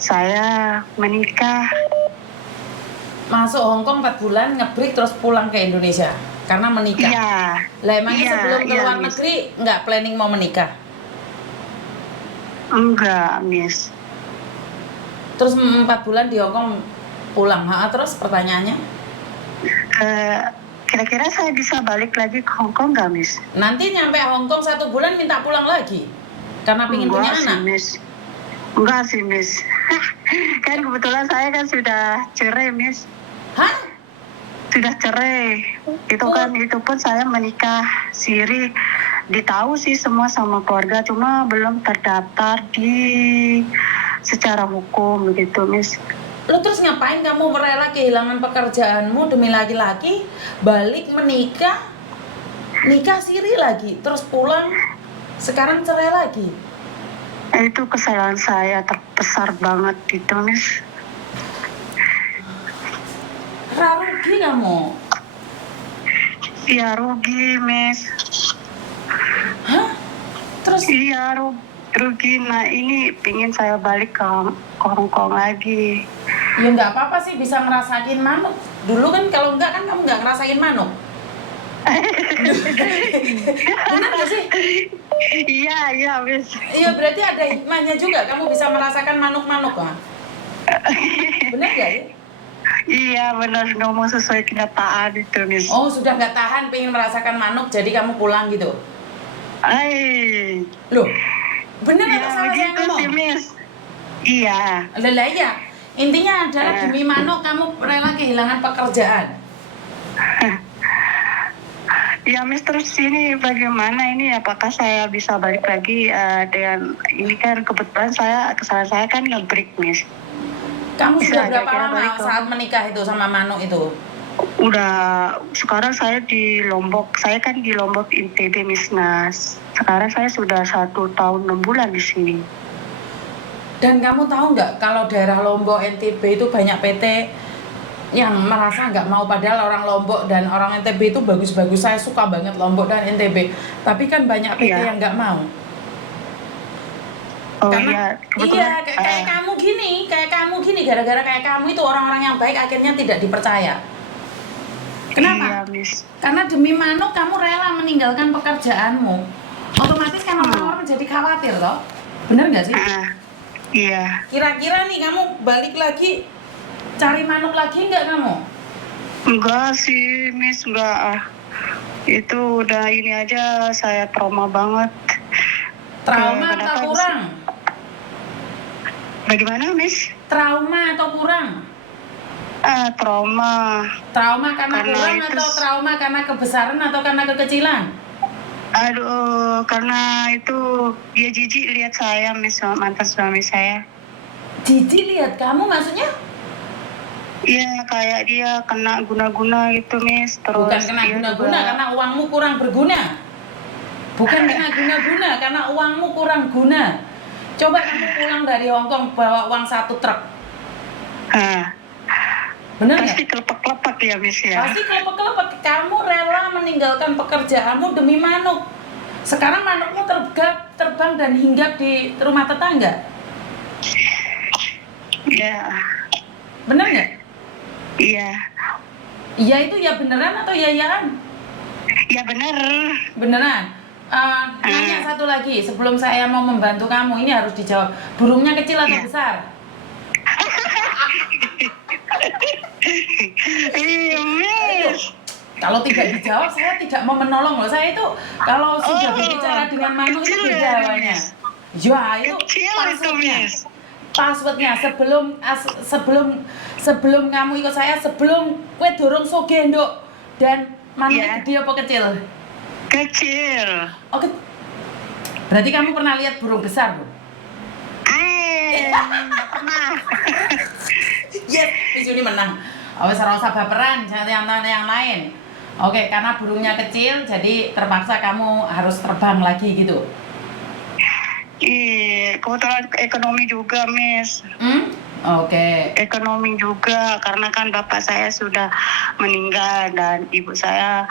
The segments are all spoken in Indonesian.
saya menikah. Masuk Hong Kong 4 bulan, ngebreak terus pulang ke Indonesia karena menikah. Iya. Lah emangnya Iya, sebelum ke iya, luar Miss. negeri nggak planning mau menikah? Enggak, Miss. Terus 4 bulan di Hong Kong pulang. Terus pertanyaannya? Kira-kira saya bisa balik lagi ke Hong Kong nggak, Miss? Nanti nyampe Hong Kong 1 bulan minta pulang lagi karena pingin punya Enggak sih, anak. Miss. Enggak sih, Miss. Kan kebetulan saya kan sudah cerai, Miss. Hah? Sudah cerai. Itu pun saya menikah siri. Ditahu sih semua sama keluarga, cuma belum terdaftar di secara hukum begitu, Miss. Lu terus ngapain kamu rela kehilangan pekerjaanmu demi laki-laki, balik menikah, nikah siri lagi, terus pulang, sekarang cerai lagi? Itu kesalahan saya terbesar banget gitu, Miss. Rugi kamu. Iya rugi, Miss. Hah? Terus Iya rugi. Nah ini pingin saya balik ke Hong Kong lagi. ya nggak apa-apa sih, bisa ngerasain manuk. Dulu kan kalau enggak kan kamu nggak ngerasain manuk. Benar nggak sih? Iya, Miss. Iya, berarti ada hikmahnya juga kamu bisa merasakan manuk-manuk kan? Benar nggak sih? Iya benar, ngomong sesuai kenyataan itu, Miss. Oh, sudah nggak tahan pengen merasakan manuk, jadi kamu pulang gitu? Loh, benar Ya atau salah saya begitu ngomong? sih, Miss. Iya. Lah iya, intinya adalah demi manuk kamu rela kehilangan pekerjaan. Ya, Miss, terus ini bagaimana ini? Apakah saya bisa balik lagi dengan ini kan kebetulan kesalahan saya kan nge-break, Miss. Kamu Bisa sudah berapa kira-kira lama balik ke- saat menikah itu sama manuk itu? Udah sekarang saya di Lombok. Saya kan di Lombok NTB, Miss. Nah, sekarang saya sudah 1 tahun 6 bulan di sini. Dan kamu tahu nggak kalau daerah Lombok NTB itu banyak PT yang merasa nggak mau, padahal orang Lombok dan orang NTB itu bagus-bagus. Saya suka banget Lombok dan NTB, tapi kan banyak PT Iya. yang nggak mau. Oh Karena iya, kayak kamu gini, gara-gara kayak kamu itu orang-orang yang baik akhirnya tidak dipercaya. Kenapa? Iya, Miss. Karena demi manuk kamu rela meninggalkan pekerjaanmu. Otomatis kan orang-orang jadi khawatir toh. Bener nggak sih? Iya. Kira-kira nih kamu balik lagi cari manuk lagi nggak kamu? Enggak sih, Miss, enggak. Itu udah ini aja, saya trauma banget. Trauma Kenapa, atau Miss? kurang? Bagaimana, Miss? Trauma atau kurang? Trauma. Trauma karena kurang itu atau trauma karena kebesaran atau karena kekecilan? Aduh, karena itu dia jijik lihat saya, Miss, mantan suami saya. Jijik lihat kamu maksudnya? Iya, kayak dia kena guna-guna gitu, Miss. Terus Bukan kena dia guna-guna juga- karena uangmu kurang berguna. Bukan kena guna-guna karena uangmu kurang guna. Coba kamu pulang dari Hong Kong bawa uang 1 truk. Bener nggak? Pasti kelepek-kelepek ya, Miss ya. Pasti kelepek-kelepek. Kamu rela meninggalkan pekerjaanmu demi manuk. Sekarang manukmu terbang dan hinggap di rumah tetangga. Iya. Bener nggak? Iya. Iya itu ya beneran atau yayaan? Ya bener. Beneran. Nanya satu lagi sebelum saya mau membantu kamu, ini harus dijawab. Burungnya kecil atau Iya. besar? Iya, Miss. Kalau tidak dijawab saya tidak mau menolong loh. Saya itu kalau sudah berbicara dengan manuk itu kecil beda ya, awalnya. Miss. Ya itu Kecil itu, Miss. Passwordnya sebelum kamu ikut saya, sebelum kue dorong soge nduk, dan manuknya Iya. gede apa kecil? Kecil. Oke. Berarti kamu pernah lihat burung besar, Bu? Nggak pernah. Yes, Miss Yuni menang. Awas rasa baperan, jangan yang lain. Oke, karena burungnya kecil, jadi terpaksa kamu harus terbang lagi gitu. Kebetulan ekonomi juga, Miss. Oke. Ekonomi juga, karena kan bapak saya sudah meninggal dan ibu saya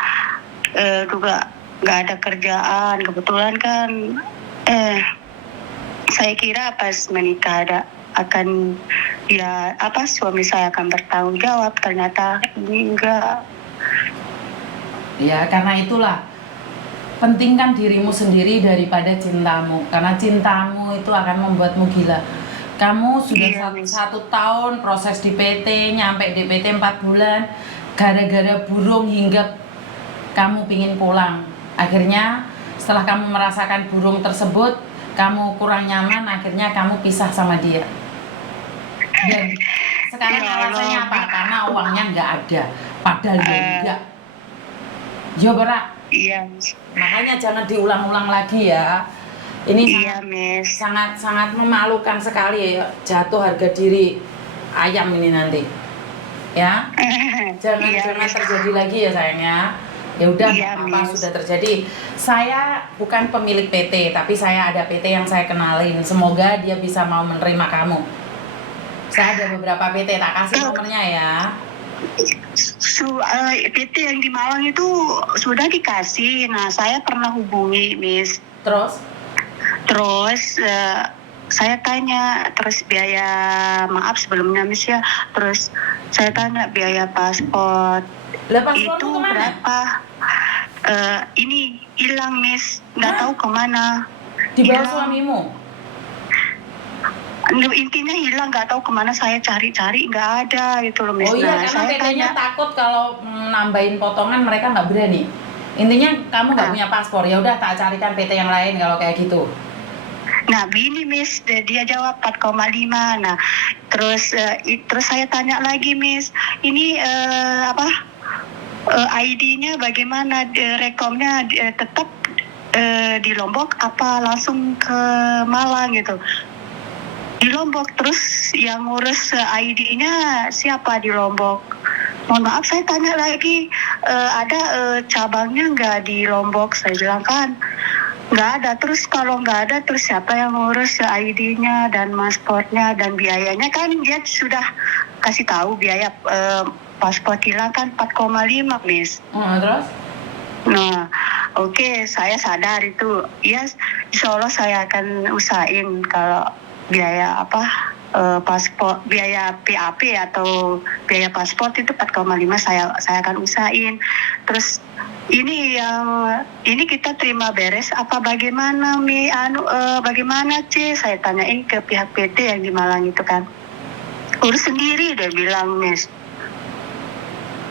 juga nggak ada kerjaan. Kebetulan kan saya kira pas menikah akan ya apa suami saya akan bertanggung jawab, ternyata ini enggak. Ya, karena itulah pentingkan dirimu sendiri daripada cintamu, karena cintamu itu akan membuatmu gila. Kamu sudah Iya, Miss. satu tahun proses di PT, nyampe di PT 4 bulan, gara-gara burung hinggap kamu pingin pulang. Akhirnya setelah kamu merasakan burung tersebut, kamu kurang nyaman, akhirnya kamu pisah sama dia. Dan sekarang Ya alasannya Allah. apa? Karena uangnya nggak ada, padahal ya enggak. Yo berak. Iya, Miss. Makanya jangan diulang-ulang lagi ya. Ini Iya, Miss. sangat memalukan sekali ya, jatuh harga diri ayam ini nanti. Ya, jangan Iya, Miss. terjadi lagi ya sayangnya. Ya udah, Iya, apa Miss. sudah terjadi. Saya bukan pemilik PT, tapi saya ada PT yang saya kenalin. Semoga dia bisa mau menerima kamu. Saya ada beberapa PT, tak kasih nomornya ya. PT yang di Malang itu sudah dikasih. Nah, saya pernah hubungi, Miss. Terus, Terus saya tanya, terus biaya, maaf sebelumnya Miss ya, terus saya tanya biaya paspor lah paspormu itu kemana? berapa? Ini hilang Miss, nggak Hah? tahu kemana. Di bawah Hilang. suamimu? Intinya hilang, nggak tahu kemana, saya cari-cari nggak ada gitu loh Miss. Oh iya, Nah, karena saya PT-nya tanya, takut kalau nambahin potongan mereka nggak berani. Intinya kamu nggak Ah. punya paspor, ya udah tak carikan PT yang lain kalau kayak gitu. nah begini Miss, dia jawab 4,5. Nah, terus terus saya tanya lagi Miss, ini ID-nya bagaimana, rekomnya tetap di Lombok apa langsung ke Malang gitu. Di Lombok, terus yang ngurus ID-nya siapa di Lombok? Mohon maaf saya tanya lagi, ada cabangnya nggak di Lombok? Saya bilang kan nggak ada. Terus kalau nggak ada, terus siapa yang ngurus ID-nya dan paspornya dan biayanya? Kan dia sudah kasih tahu biaya paspor hilang kan 4,5 Miss. Terus? Nah, oke, saya sadar itu. Ya, insya Allah saya akan usahain kalau biaya paspor, biaya PAP atau biaya paspor itu 4,5 saya akan usahain. Terus ini kita terima beres apa bagaimana bagaimana C? Saya tanyain ke pihak PT yang di Malang itu kan. Urus sendiri dia bilang Miss.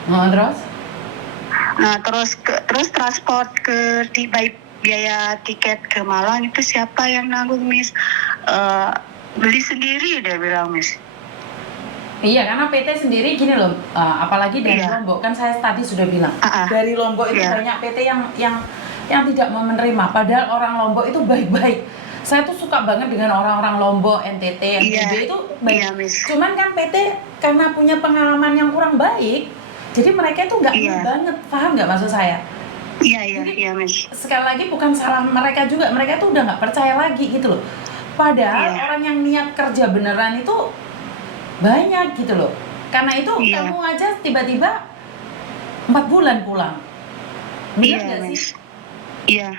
Terus? Nah, terus transport biaya tiket ke Malang itu siapa yang nanggung Miss? Beli sendiri dia bilang Miss. Iya, karena PT sendiri gini loh, apalagi dari Iya. Lombok kan saya tadi sudah bilang, Ah, ah. dari Lombok itu Iya. banyak PT yang tidak mau menerima, padahal orang Lombok itu baik-baik. Saya tuh suka banget dengan orang-orang Lombok, NTT, NTB Iya. itu baik. Iya, Miss. Cuman kan PT karena punya pengalaman yang kurang baik, jadi mereka itu nggak Iya. banget, paham nggak maksud saya? Iya, Jadi, iya Miss. sekali lagi bukan salah mereka juga, mereka tuh udah nggak percaya lagi gitu loh. Padahal Iya. orang yang niat kerja beneran itu banyak gitu loh. Karena itu Iya. kamu aja tiba-tiba 4 bulan pulang. Bener Iya nggak sih? Miss. Iya.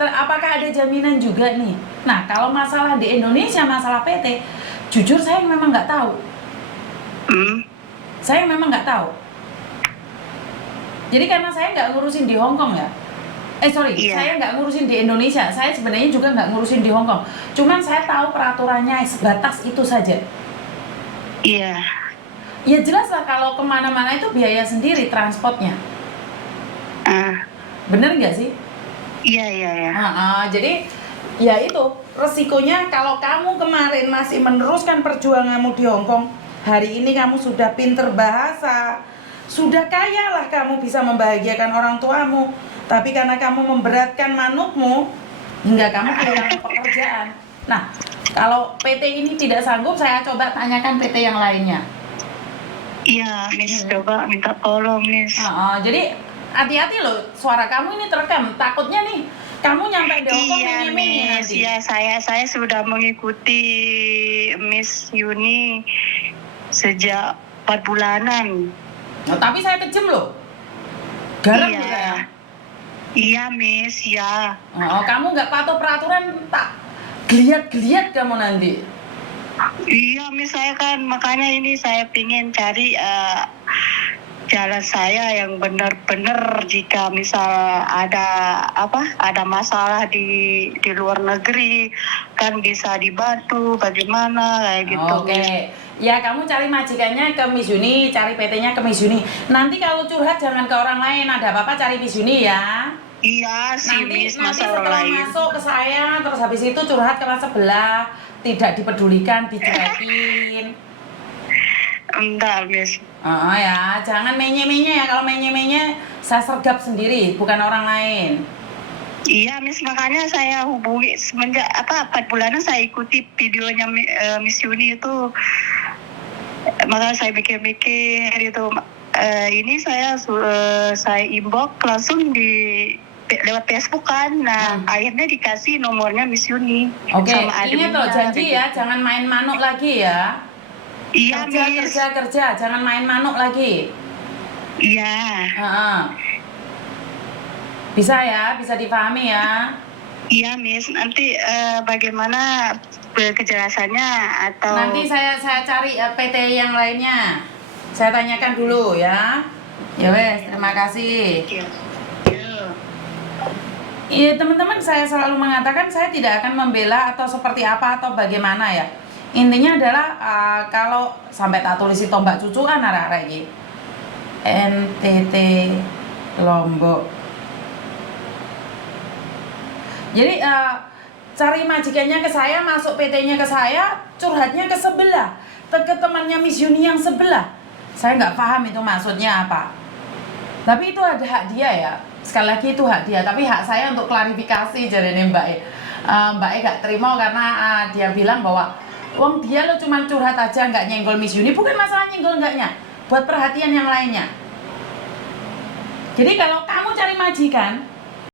Apakah ada jaminan juga nih? Nah, kalau masalah di Indonesia, masalah PT, jujur saya memang nggak tahu. Saya memang nggak tahu. Jadi karena saya nggak ngurusin di Hong Kong ya. Iya. Saya nggak ngurusin di Indonesia. Saya sebenarnya juga nggak ngurusin di Hong Kong. Cuman saya tahu peraturannya sebatas itu saja. Iya. Ya jelas lah kalau kemana-mana itu biaya sendiri transportnya. Bener nggak sih? Iya. Jadi ya itu resikonya kalau kamu kemarin masih meneruskan perjuanganmu di Hong Kong, hari ini kamu sudah pinter bahasa, sudah kaya lah kamu bisa membahagiakan orang tuamu, tapi karena kamu memberatkan manukmu hingga kamu kehilangan pekerjaan. Nah, kalau PT ini tidak sanggup, saya coba tanyakan PT yang lainnya. Iya, Miss, coba minta tolong, Miss. Jadi hati-hati loh, suara kamu ini terekam. Takutnya nih, kamu nyampe di Hong Kong Iya, menye-menye Miss. nanti. Ya, saya sudah mengikuti Miss Yuni sejak 4 bulanan. Nah, tapi saya kejam loh. Garam Iya. loh saya. Iya, Miss, ya. Kamu nggak patuh peraturan, tak geliat-geliat kamu nanti. Iya, Miss, saya kan makanya ini saya pingin cari jalan saya yang benar-benar jika misal ada masalah di luar negeri kan bisa dibantu bagaimana kayak gitu, Miss. Oke, ya kamu cari majikannya ke Miss Yuni, cari PT-nya ke Miss Yuni. Nanti kalau curhat jangan ke orang lain, ada apa-apa cari Miss Yuni ya. Iya sih, Miss, Nanti masa orang setelah lain. masuk ke saya, terus habis itu curhat ke sebelah, tidak dipedulikan, dicuekin. Enggak, Miss. Oh ya, jangan menye-menye ya. Kalau menye-menye, saya sergap sendiri, bukan orang lain. Iya, Miss, makanya saya hubungi semenjak 4 bulanan saya ikuti videonya Miss Yuni itu, makanya saya mikir-mikir itu. Ini saya inbox langsung lewat Facebook kan. Nah, akhirnya dikasih nomornya Miss Yuni. Oke, sama ingat loh adminnya, janji ya, gitu. jangan main manuk lagi ya. Iya, Miss. Kerja, jangan main manuk lagi. Iya. Heeh. Bisa ya, bisa dipahami ya. Iya, Miss. Nanti bagaimana kejelasannya atau Nanti saya cari PT yang lainnya. Saya tanyakan dulu ya. Ya wes, terima kasih. Iya. Iya teman-teman, saya selalu mengatakan saya tidak akan membela atau seperti apa atau bagaimana ya. Intinya adalah kalau sampai tak tulis itu Mbak Cucuan arek-arek iki. NTT Lombok. Jadi cari majikannya ke saya, masuk PT-nya ke saya, curhatnya ke sebelah, ke temannya Miss Yuni yang sebelah. Saya nggak paham itu maksudnya apa. Tapi itu ada hak dia ya. Sekali lagi itu hak dia, tapi hak saya untuk klarifikasi jadi Mbak E. Mbak E gak terima karena dia bilang bahwa wong dia lo cuma curhat aja nggak nyenggol Miss Yuni. Bukan masalah nyenggol enggaknya, buat perhatian yang lainnya. Jadi kalau kamu cari majikan,